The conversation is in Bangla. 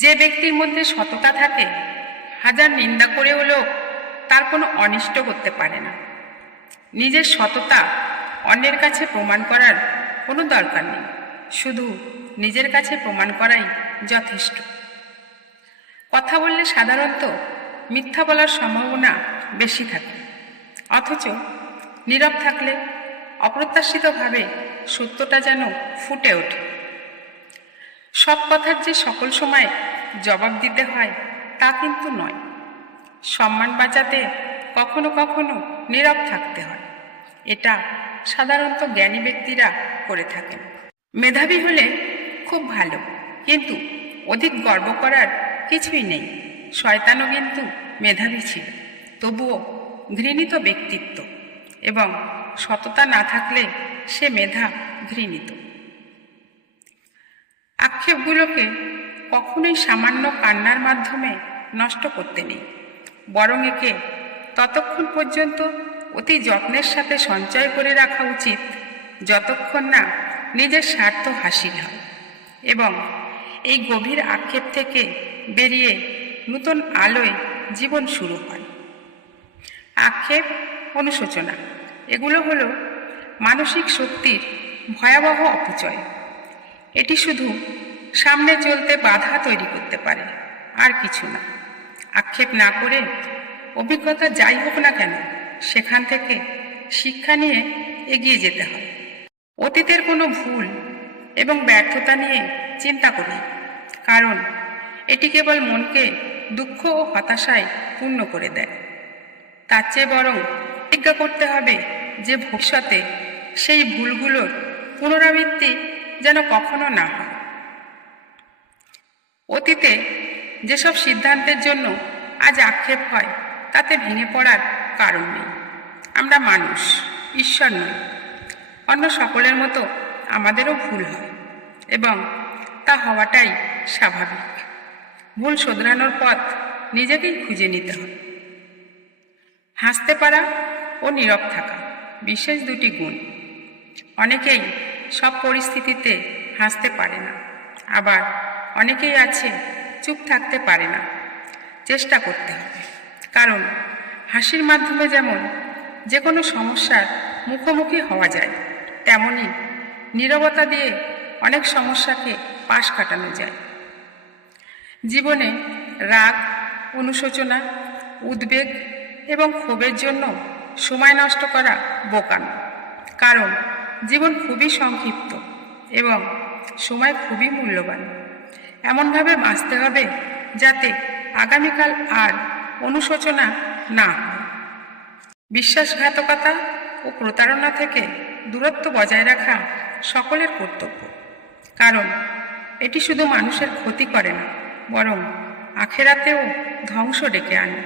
যে ব্যক্তির মধ্যে সততা থাকে, হাজার নিন্দা করেও লোক তার কোনো অনিষ্ট করতে পারে না। নিজের সততা অন্যের কাছে প্রমাণ করার কোনো দরকার নেই, শুধু নিজের কাছে প্রমাণ করাই যথেষ্ট। কথা বললে সাধারণত মিথ্যা বলার সম্ভাবনা বেশি থাকে, অথচ নীরব থাকলে অপ্রত্যাশিতভাবে সত্যটা যেন ফুটে ওঠে। সব কথার যে সকল সময় জবাব দিতে হয় তা কিন্তু নয়। সম্মান বাঁচাতে কখনো কখনো নীরব থাকতে হয়। এটা সাধারণত জ্ঞানী ব্যক্তিরা করে থাকেন। মেধাবী হলে খুব ভালো, কিন্তু অধিক গর্ব করার কিছুই নেই। শয়তানও কিন্তু মেধাবী ছিল, তবুও ঘৃণিত ব্যক্তিত্ব, এবং সততা না থাকলে সে মেধা ঘৃণিত। আক্ষেপগুলোকে কখনোই সামান্য কান্নার মাধ্যমে নষ্ট করতে নেই, বরং একে ততক্ষণ পর্যন্ত অতি যত্নের সাথে সঞ্চয় করে রাখা উচিত যতক্ষণ না নিজের স্বার্থ হাসিল হয় এবং এই গভীর আক্ষেপ থেকে বেরিয়ে নতুন আলোয় জীবন শুরু হয়। আক্ষেপ, অনুশোচনা এগুলো হলো মানসিক শক্তির ভয়াবহ অপচয়। এটি শুধু সামনে চলতে বাধা তৈরি করতে পারে, আর কিছু না। আক্ষেপ না করে অভিজ্ঞতা যাই হোক না কেন সেখান থেকে শিক্ষা নিয়ে এগিয়ে যেতে হয়। অতীতের কোনো ভুল এবং ব্যর্থতা নিয়ে চিন্তা করি, কারণ এটি কেবল মনকে দুঃখ ও হতাশায় পূর্ণ করে দেয়। তার চেয়ে বরং প্রতিজ্ঞা করতে হবে যে ভবিষ্যতে সেই ভুলগুলোর পুনরাবৃত্তি যেন কখনো না হয়। অতীতে যেসব সিদ্ধান্তের জন্য আজ আক্ষেপ হয় তাতে ভেঙে পড়ার কারণ নেই। আমরা মানুষ, ঈশ্বর নই। অন্য সকলের মতো আমাদেরও ভুল হয় এবং তা হওয়াটাই স্বাভাবিক। ভুল শোধরানোর পথ নিজেকেই খুঁজে নিতে হবে। হাসতে পারা ও নীরব থাকা বিশেষ দুটি গুণ। অনেকেই সব পরিস্থিতিতে হাসতে পারে না, আবার অনেকেই আছে চুপ থাকতে পারে না। চেষ্টা করতে হবে, কারণ হাসির মাধ্যমে যেমন যে কোনো সমস্যার মুখোমুখি হওয়া যায়, তেমনি নীরবতা দিয়ে অনেক সমস্যাকে পাশ কাটানো যায়। জীবনে রাগ, অনুশোচনা, উদ্বেগ এবং ক্ষোভের জন্য সময় নষ্ট করা বোকামি, কারণ জীবন খুবই সংক্ষিপ্ত এবং সময় খুবই মূল্যবান। এমনভাবে বাঁচতে হবে যাতে আগামীকাল আর অনুশোচনা না হয়। বিশ্বাসঘাতকতা ও প্রতারণা থেকে দূরত্ব বজায় রাখা সকলের কর্তব্য, কারণ এটি শুধু মানুষের ক্ষতি করে না, বরং আখেরাতেও ধ্বংস ডেকে আনে।